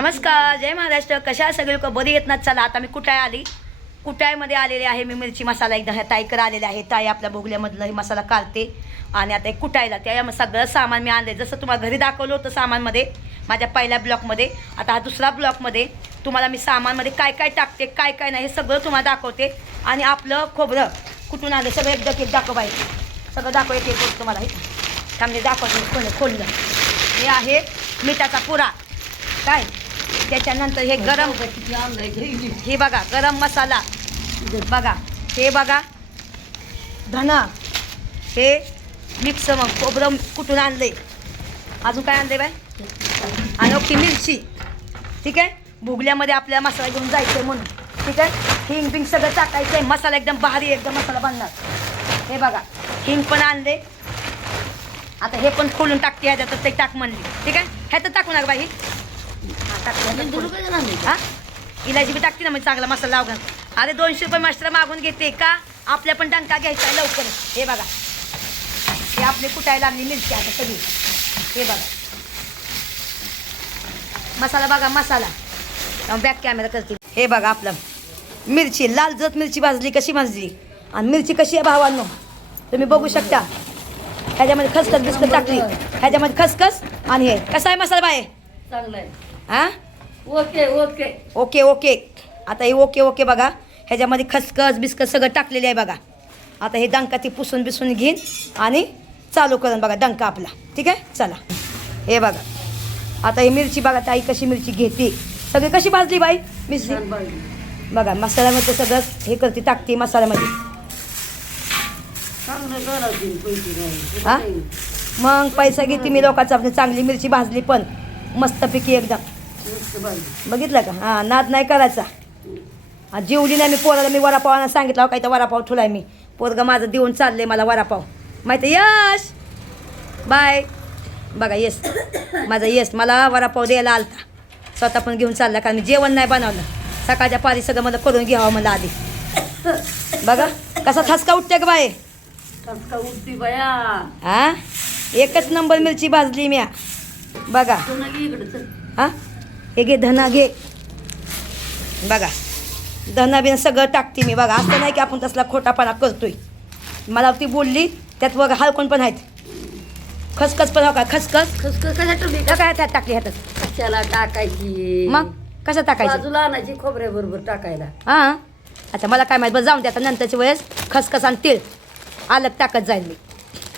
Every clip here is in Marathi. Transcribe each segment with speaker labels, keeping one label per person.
Speaker 1: नमस्कार जय महाराष्ट्र. कशा सगळे? लोक बरी येत ना? चला आता मी कुटाय आली? कुटायमध्ये आलेले आहे मी मिरची मसाला एकदा ह्या ताईकर आलेले आहे. ताई आपल्या भोगल्यामधलं हे मसाला काढते आणि आता एक कुटायला त्या सगळं सामान मी आणले जसं तुम्हाला घरी दाखवलं होतं सामानमध्ये माझ्या पहिल्या ब्लॉकमध्ये आता हा दुसरा ब्लॉकमध्ये तुम्हाला मी सामानमध्ये काय काय टाकते काय काय नाही हे सगळं तुम्हाला दाखवते. आणि आपलं खोबरं कुठून आलं सगळं एकदा एक दाखव आहे सगळं दाखव एक एक तुम्हाला. हे थांबले दाखवते खोल खोललं हे आहे मिठाचा पुरा. काय? त्याच्यानंतर हे गरम हे बघा गरम मसाला. बघा हे बघा. धन हे मिक्स मग खोबरं कुठून आणले? अजून काय आणले बाय आणि ओके मिरची. ठीक आहे? भुगल्यामध्ये आपल्याला मसाला घेऊन जायचं आहे म्हणून. ठीक आहे? हिंग बिंग सगळं टाकायचं आहे मसाला एकदम भारी एकदम मसाला बनणार. हे बघा हिंग पण आणले. आता हे पण खोलून टाकते ह्याच्यात ते टाक म्हणली. ठीक आहे? ह्याच्यात टाकू नका बाई. हा? इलायची बी टाकते ना म्हणजे चांगला मसाला लावून अरे दोनशे रुपये मास्टर मागून घेते का? आपल्या पण डंका घ्यायचा लवकर. हे बघा. हे आपले कुटायला लागली मिरची आता सगळी. हे बघा. मसाला बघा मसाला. बॅक कॅमेरा करते. हे बघा आपलं. मिरची लाल जत मिरची भाजली कशी भाजली? आणि मिरची कशी आहे भावांनो? तुम्ही बघू शकता. ह्याच्यामध्ये खसखस बिस्कट टाकली. ह्याच्यामध्ये खसखस आणि हे. कसा आहे मसाला बाय
Speaker 2: चांगलंय
Speaker 1: हा?
Speaker 2: Okay okay.
Speaker 1: Okay okay. आता हे ओके ओके बघा. ह्याच्यामध्ये खसखस बिस्कट सगळं टाकलेलं आहे बघा. आता हे डंका ती पुसून बिसून घेईन आणि चालू करून बघा डंका आपला. ठीक आहे? चला. हे बघा. आता ही मिरची बघा ताई कशी मिरची घेते. सगळी कशी भाजली बाई? मिरची. बघा मसाल्यामध्ये सगळं हे करते टाकते मसाल्यामध्ये. हा? मग पैसा घेते मी लोकांचा आपली चांगली मिरची भाजली पण. मस्तपैकी एकदम. बघितलं का? हां नाद नाही करायचा. आ, जेवली नाही मी पोराला मी वडापावानं सांगितलं काही तर वडापाव ठुलाय मी. पोरगा माझं देऊन चाललंय मला वडापाव. माहिती आहे, यश! बाय. बघा येस माझा येस मला वडापाव द्यायला आलता. स्वतः पण घेऊन चालला कारण मी जेवण नाही बनवलं. सकाळच्या पारी सगळं मला करून घ्यावं मला आधी. बघा कसा ठसका उठते का बाय
Speaker 2: ठसका उठती बया.
Speaker 1: हा? एकच नंबर मिरची भाजली म्या. बघा. हा? हे घे धना घे. बघा धना बिन सगळं टाकते मी. बघा असं नाही की आपण तसला खोटापणा करतोय. मला ती बोलली त्यात बघा हलकून पण आहेत. खसखस पण हो का? खसखस?
Speaker 2: खसखस कशा तुम्ही
Speaker 1: का? काय त्यात टाकली ह्याच्यात?
Speaker 2: कशाला टाकायची?
Speaker 1: मग? कसं टाकायचं?
Speaker 2: बाजूला आणायची खोबऱ्या बरोबर टाकायला.
Speaker 1: हां? अच्छा मला काय माहिती बरं जाऊन द्या आता नंतरच्या वेळेस. खसखस आणि तेल अलग टाकत जाईल मी.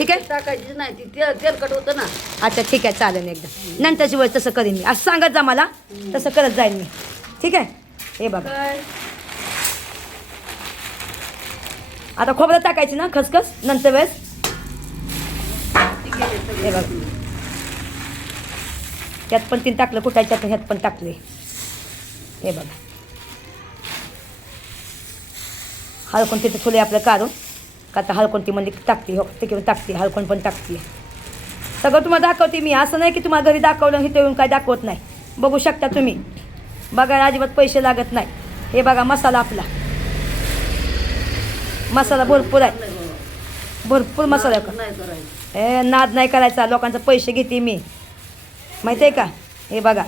Speaker 1: ठीक आहे?
Speaker 2: टाकायची नाही. ती तेल तेलकट होतं ना.
Speaker 1: अच्छा ठीक आहे. चालेल एकदम नंतरच्या वेळेस तसं करीन मी. असं सांगत जा मला. तसं करत जाईल मी. ठीक आहे? हे बघा.
Speaker 2: काय?
Speaker 1: आता खोबरं टाकायची ना खसखस नंतर वेळेस
Speaker 2: ती.
Speaker 1: हे बघ. त्यात पण तीन टाकलं कुठायच्यात ह्यात पण टाकले. हे बघा. हळकोण तिथे थोडे आपलं काढून. का आता हळकोण ती म्हणजे टाकते हो ते घेऊन टाकते हळकोण पण टाकते. सगळं तुम्हाला दाखवते मी. असं नाही की तुम्हाला घरी दाखवलं इथे येऊन काय दाखवत नाही. बघू शकता तुम्ही. बघा अजिबात पैसे लागत नाही. हे बघा मसाला आपला. मसाला भरपूर आहे. भरपूर मसाला ए नाद नाही करायचा. लोकांचे पैसे घेते मी. माहिती आहे का? हे बघा.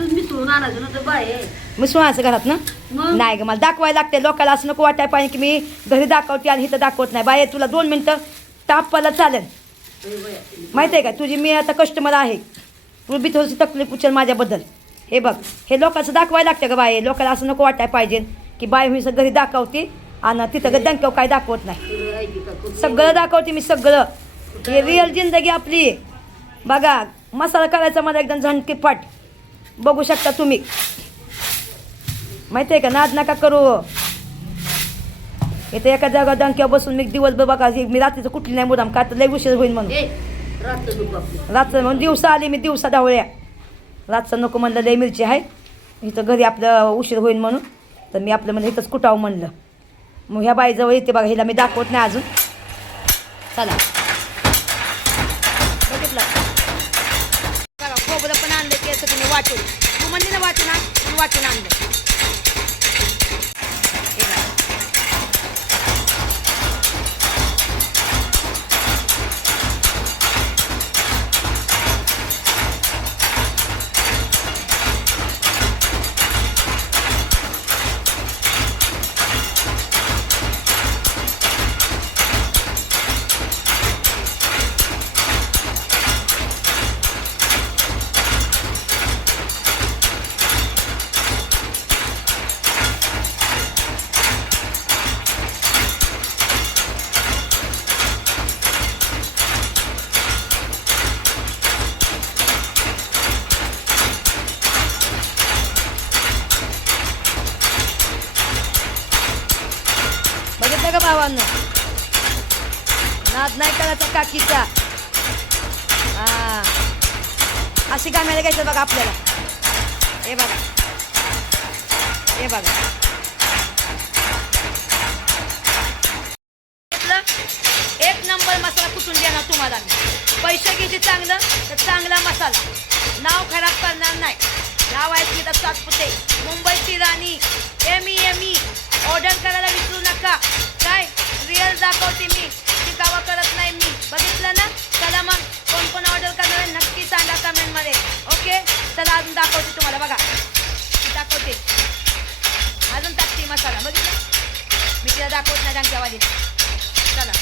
Speaker 2: मिसळून आणायचं ना तर बाय
Speaker 1: मी सोळाचं घरात ना? नाही ग मला दाखवायला लागते. लोकांना असं नको वाटायला पाहिजे की मी घरी दाखवते आणि इथं दाखवत नाही. बाय तुला दोन मिनटं तापवायला चालेल. माहिती आहे का? तुझी मी आता कस्टमर आहे. तू बी थोडीशी तकलीफ उचल माझ्याबद्दल. हे बघ हे लोकांचं दाखवायला लागतं का बाय लोकांना असं नको वाटायला पाहिजे की बाय मी घरी दाखवते आणि तिथं डंक्यावर काय दाखवत नाही. सगळं दाखवते मी सगळं. हे रिअल जिंदगी आपली. बघा मसाला करायचा मला एकदम झणके पाट बघू शकता तुम्ही. माहिती आहे का? नाद नका करू. इथे एका जागा डंक्यावर बसून मी दिवसभर बघा मी रात्रीचं कुठली नाही मुदाम का तर लय उशीर होईल म्हणून.
Speaker 2: रात्र
Speaker 1: म्हणून दिवसा आली मी दिवसा डावळ्या रातचं नको म्हणलं लय मिरची आहे. इथं घरी आपलं उशीर होईल म्हणून. तर मी आपलं म्हणजे इथंच कुटावं म्हणलं. मग ह्या बाईजवळ येते बघा हिला मी दाखवत नाही अजून. चला. बघितलं? बघा खोबरं पण आणलं की असं तुम्ही वाटून. तू म्हणली ना वाटून आण वाटून आणलं. करायचा हा. अशी कामाला घ्यायचं बघा आपल्याला. हे बघा. हे बघा. एक नंबर मसाला कुठून देणार तुम्हाला मी? पैसे किती चांगलं? तर चांगला मसाला. नाव खराब करणार नाही. नाव आहे की सातपुते. मुंबईची राणी M E M E order करायला विसरू नका. काय? रिअल दाखवते मी. शिकावा करत बघितलं ना? चला मग कोण कोण ऑर्डर करणार आहे नक्की सांगा कमेंटमध्ये ओके चला अजून दाखवते तुम्हाला बघा. दाखवते. अजून टाकते मसाला बघितलं? मी तिला दाखवत नाही डांग्यावाली. चला.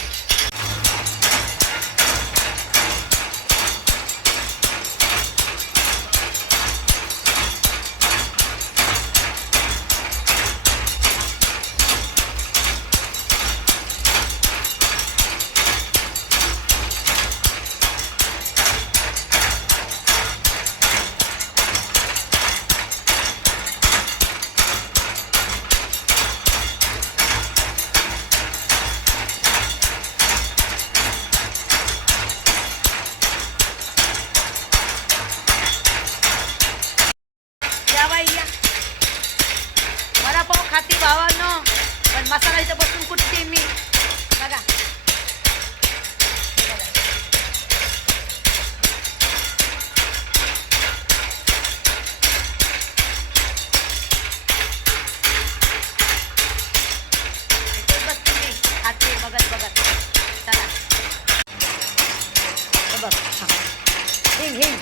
Speaker 1: हिंग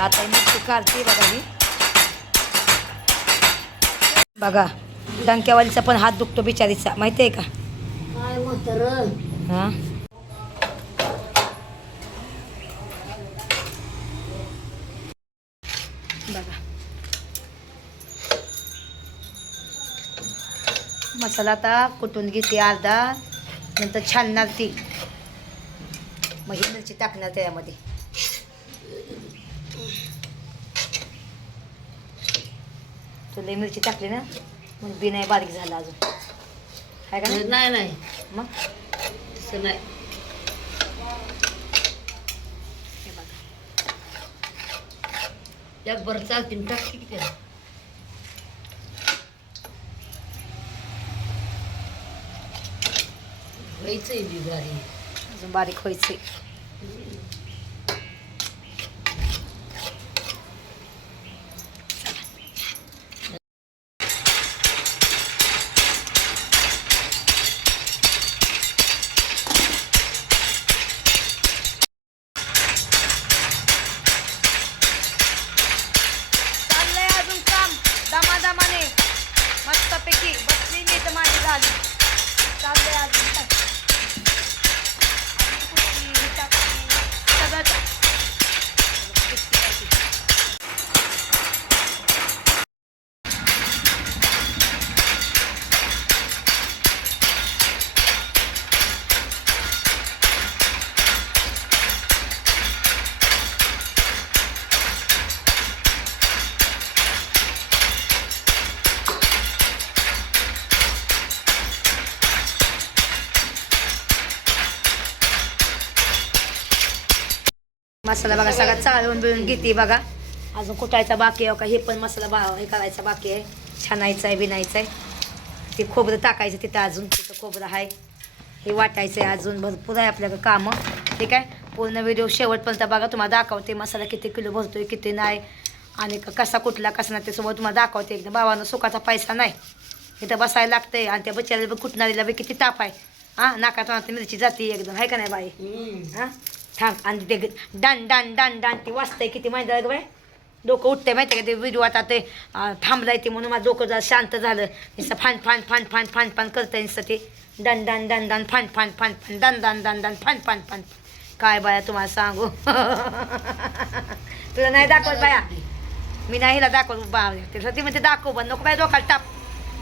Speaker 2: आता मी
Speaker 1: काय काढते बघा मी बघा डंक्यावालीचा पण हात दुखतो बिचारीचा. माहिती आहे का?
Speaker 2: म्हातार
Speaker 1: हा बघा. मसाला आता कुटून घेते अर्धा नंतर छानणार ती. मग ही मिरची टाकणार त्यामध्ये. तुला मिरची टाकली ना मग बी नाही बारीक झाला अजून. काय का नाही
Speaker 2: नाही.
Speaker 1: मग
Speaker 2: तसं नाही
Speaker 1: हे बघा
Speaker 2: त्या बरं चालतील टाकते की त्याला व्हायचंय बिगारी
Speaker 1: अजून बारीक व्हायचे मसाला बघा सगळा चाळून बिळून घेते बघा. अजून कुटायचा बाकी आहे का? हे पण मसाला बा हे करायचा बाकी आहे. छानायचा आहे बिनायचा आहे. ते खोबरं टाकायचं तिथं अजून तिथं खोबरं आहे. हे वाटायचं आहे अजून भरपूर आहे आपल्याकडे कामं. ठीक आहे? पूर्ण व्हिडिओ शेवटपर्यंत बघा तुम्हाला दाखवते मसाला किती किलो भरतोय किती नाही. आणि कसा कुठला कसा नाही ते समोर तुम्हाला दाखवते. एकदम बाबांना सुखाचा पैसा नाही. इथं बसायला लागतंय आणि त्या बच्चाला बी कुटणारीला बी किती ताप आहे. हां नाका तोंडात मिरची जाते एकदम. आहे का नाही बाई? हा? थांब. आणि ते डान डान डान डान. ती वाजतंय किती माहिती आहे बाई? डोकं उठतंय माहिती आहे का? ते व्हिडिओ आता ते थांबलंय ते म्हणून माझं डोकं जरा शांत झालं. नुसतं फान फान फान फान फान फान करतंय नुसतं ते. डन डन डन डन फान फान फान फान डन डन डन डन फान फान फान. काय बाया तुम्हाला सांगू? तुला नाही दाखवत बाया? मी नाही हिला दाखवत. बा ती म्हणते दाखव पण नको बाय डोकाला टाप.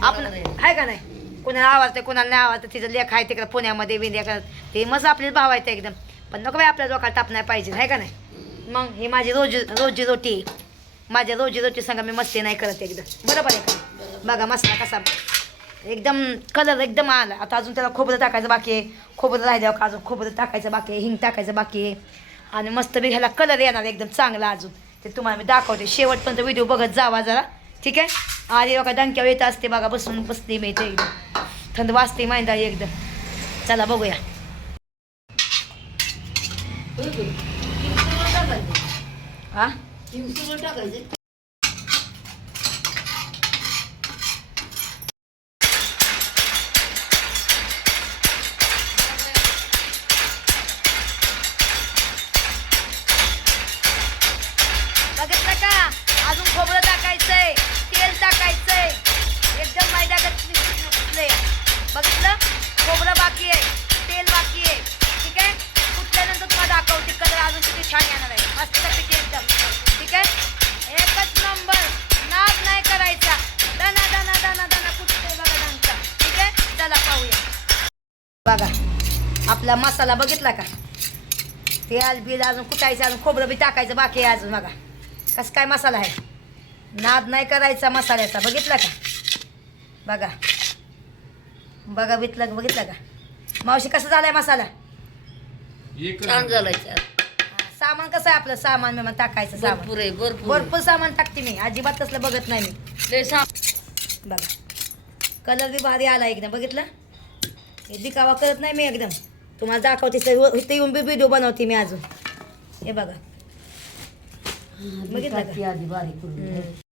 Speaker 1: आपण
Speaker 2: आहे.
Speaker 1: का नाही? कुणाला आवडते कुणाला नाही आवडतं तिचं लेख आहे तिकडे पुण्यामध्ये विंध्या करत ते मस्त आपले भाव आहेत एकदम. पण नको बाई आपल्या लोकांना टाप नाही पाहिजे आहे का नाही? मग ही माझी रोजी रोजी रोटी आहे. माझ्या रोजी रोटी सांगा मी मस्ती नाही करत एकदम बरोबर आहे का बघा मसाला कसा एकदम कलर एकदम आला. आता अजून त्याला खोबरं टाकायचं बाकी आहे. खोबरं राहिल्यावर का अजून खोबरं टाकायचं बाकी आहे हिंग टाकायचं बाकी आहे. आणि मस्त बी ह्याला कलर येणार एकदम चांगला अजून. ते तुम्हाला मी दाखवते. शेवटपर्यंत व्हिडिओ बघत जावा जरा. ठीक आहे? आधी बघा डंक्यावर येत असते बघा बसून बसते मी ते एकदम थंड वाजते माहिती एकदम. चला बघूया. हा? बघितलं का अजून खोबरं टाकायचंय तेल आपला मसाला बघितला का? तेल बिल अजून कुटायचं अजून खोबरं बी टाकायचं बाकी आहे अजून बघा. कसं काय मसाला आहे? नाद नाही करायचा मसाल्याचा बघितला का? बघा. बघा बितलं बघितलं का? मावशी कसं झालाय मसाला?
Speaker 2: छान झालाय
Speaker 1: सामान कसं आहे आपलं? सामान मी टाकायचं सामान.
Speaker 2: भरपूर आहे भरपूर.
Speaker 1: सामान टाकते मी. अजिबात तसलं बघत नाही मी.
Speaker 2: लय
Speaker 1: बघा. कलर बी भारी आला एकदम. बघितलं? हे दिखावा करत नाही मी एकदम. तुम्हाला दाखवते सर इथे येऊन बी व्हिडिओ बनवते मी अजून हे बघा बघितलं का?
Speaker 2: आधी बारीक करून.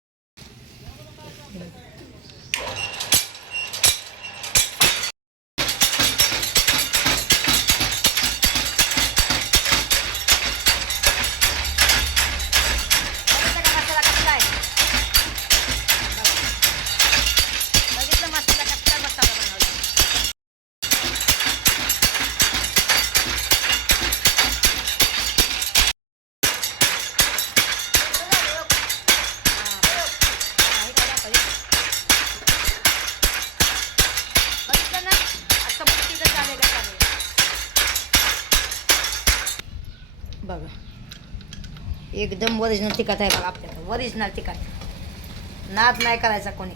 Speaker 1: ओरिजिनल तिखट आहे बघा आपल्याकडं. ओरिजिनल तिखट नाद नाही करायचा कोणी.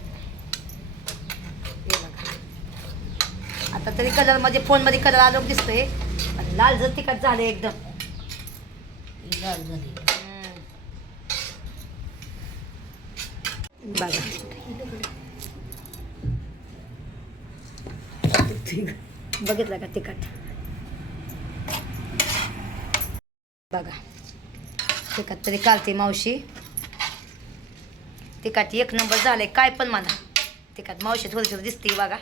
Speaker 1: बघा. आता तरी कलरमध्ये फोनमध्ये कलर आलो दिसतोय. पण लाल जर तिखट झाले एकदम.
Speaker 2: लाल झाली.
Speaker 1: बघा. बघितलं का तिखट? बघा. तिखट तरी कालते मावशी. तिखट एक नंबर झाले काय पण म्हणा. तिखट मावशी थोडी थोडी दिसते बघा.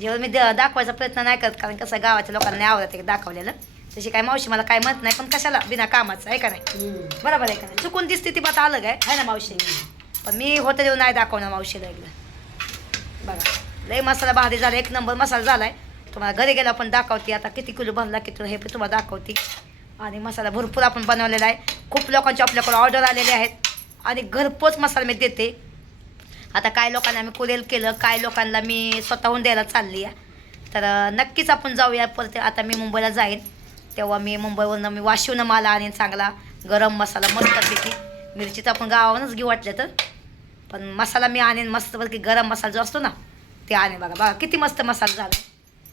Speaker 1: जेव्हा मी दाखवायचा प्रयत्न नाही करत कारण कसं गावाच्या लोकांना आवडत ते दाखवलेलं. तशी काय मावशी मला काय म्हणत नाही पण कशाला? बिना कामाचं आहे का नाही. बरोबर आहे का नाही? चुकून दिसते ती बात अलग आहे है ना मावशी? पण मी होतं देऊन नाही दाखवणार मावशीला एकदा. बघा. लय मसाला भारी झाला एक नंबर मसाला झालाय. तुम्हाला घरी गेला पण दाखवते आता किती किलो भरला किती हे पण तुम्हाला दाखवते. आणि मसाला भरपूर आपण बनवलेला आहे. खूप लोकांची आपल्याकडे ऑर्डर आलेले आहेत. आणि घरपोच मसाला मी देते. आता काय लोकांना मी कुरेल केलं काय लोकांना मी स्वतःहून द्यायला चालली आहे. तर नक्कीच आपण जाऊया परत. आता मी मुंबईला जाईन. तेव्हा मी मुंबईवरनं मी वाशिवनं माल आणीन चांगला गरम मसाला मस्तपैकी मिरची तर आपण गावावरूनच घेऊ वाटलं तर. पण मसाला मी आणेन मस्तपैकी गरम मसाला जो असतो ना ते आणेन बघा. बघा किती मस्त मसाला झाला.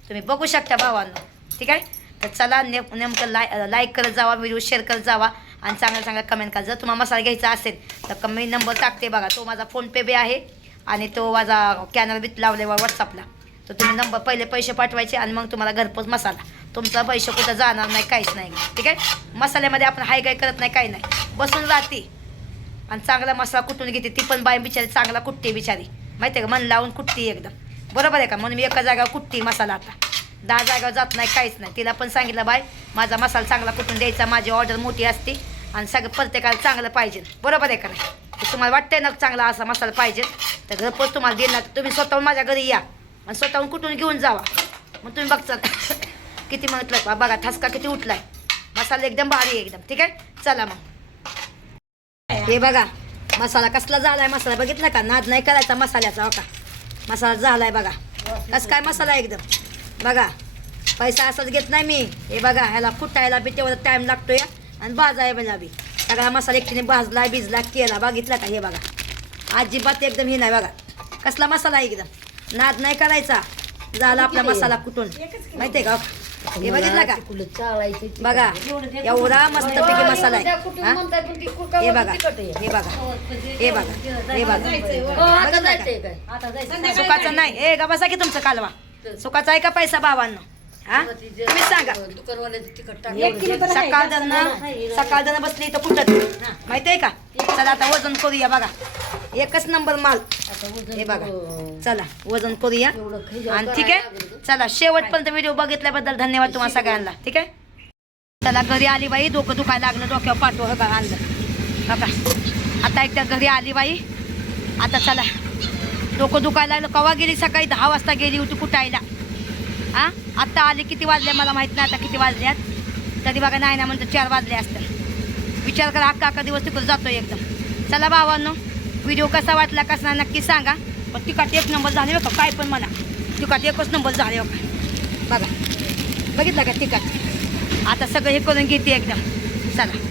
Speaker 1: तुम्ही बघू शकता भावांना. ठीक आहे? तर चला ने नेमकं लाय लाईक करत जावा व्हिडिओ शेअर करत जावा आणि चांगला चांगला कमेंट करा. जर तुम्हाला मसाला घ्यायचा असेल तर कमी नंबर टाकते बघा. तो माझा फोनपे बी आहे आणि तो माझा कॅनल बी लावलेला व्हॉट्सअपला तर तुम्ही नंबर पहिले पैसे पाठवायचे आणि मग तुम्हाला घरपोच मसाला. तुमचा पैसे कुठं जाणार नाही काहीच नाही. ठीक आहे? मसाल्यामध्ये आपण हाय काय करत नाही काही नाही. बसून राहते. आणि चांगला मसाला कुटून घेते ती पण बाई बिचारी चांगला कुटते बिचारी. माहिती आहे का? मन लावून कुटते एकदम. बरोबर आहे का? म्हणून मी एका जागावर कुटते मसाला आता? दहा जागावर जात नाही काहीच नाही. तिला पण सांगितलं बाय माझा मसाला चांगला कुठून द्यायचा? माझी ऑर्डर मोठी असते आणि सगळं प्रत्येकाला चांगलं पाहिजे. बरोबर आहे का नाही? तुम्हाला वाटतंय ना चांगला असा मसाला पाहिजे? तर घरपोच तुम्हाला देणार. तुम्ही स्वतःहून माझ्या घरी या आणि स्वतःहून कुठून घेऊन जावा. मग तुम्ही बघचा किती म्हटलं बघा ठसका किती उठलाय. मसाला एकदम भारी आहे एकदम. ठीक आहे? चला मग. हे बघा मसाला कसला झालाय मसाला बघितला का? नाद नाही करायचा मसाल्याचा हो का? मसाला झालाय बघा. कस काय मसाला एकदम? बघा पैसा असंच घेत नाही मी. हे बघा ह्याला फुटायला बी तेवढा टाइम लागतोय आणि भाजायला बी सगळा मसाला एकटीने भाजला भिजला केला बघितला का हे बघा. अजिबात एकदम हे नाही बघा. कसला मसाला आहे एकदम? नाद नाही करायचा. झाला आपला मसाला कुठून? माहितीये का? हे बघितला का. बघा एवढा मस्तपैकी मसाला आहे. हा? हे बघा
Speaker 2: आहे.
Speaker 1: हे बघा हे बघा हे बघा.
Speaker 2: हो, जायचं
Speaker 1: सुखाचं नाही. ए गा बसा की तुमचं कालवा. सुखाचा आहे का पैसा भावांनो हा? तुम्ही सांगा.
Speaker 2: तिखट टाक.
Speaker 1: सकाळ सकाळ जण बसली इथं कुठं? माहितीये का? चला आता वजन करूया बघा. एकच नंबर माल.
Speaker 2: आता वजन
Speaker 1: हे बघा. चला वजन करूया. आणि ठीक आहे? चला शेवटपर्यंत व्हिडिओ बघितल्याबद्दल धन्यवाद तुम्हाला सगळ्यांना. ठीक आहे? चला घरी आली बाई. डोकं दुखायला लागलं डोक्यावर पाठव बघा आणलं. बघा. आता एकदा घरी आली बाई. आता चला. डोकं दुखायला लागलं. कवा गेली? सकाळी दहा वाजता गेली होती कुटायला हां आत्ता आले किती वाजले मला माहीत नाही आता किती वाजल्यात तरी बघा नाही ना म्हणतो चार वाजले असतं विचार करा अक्का अक्का दिवस तिकडं जातो एकदम. चला भावांनो व्हिडिओ कसा वाटला कसा नक्की सांगा. पण तिकात एक नंबर झाले बघा काय पण म्हणा. तिकात एकच नंबर झाले बघा. बघा. बघितलं का तिकात आता सगळं हे करून घेते एकदम. चला.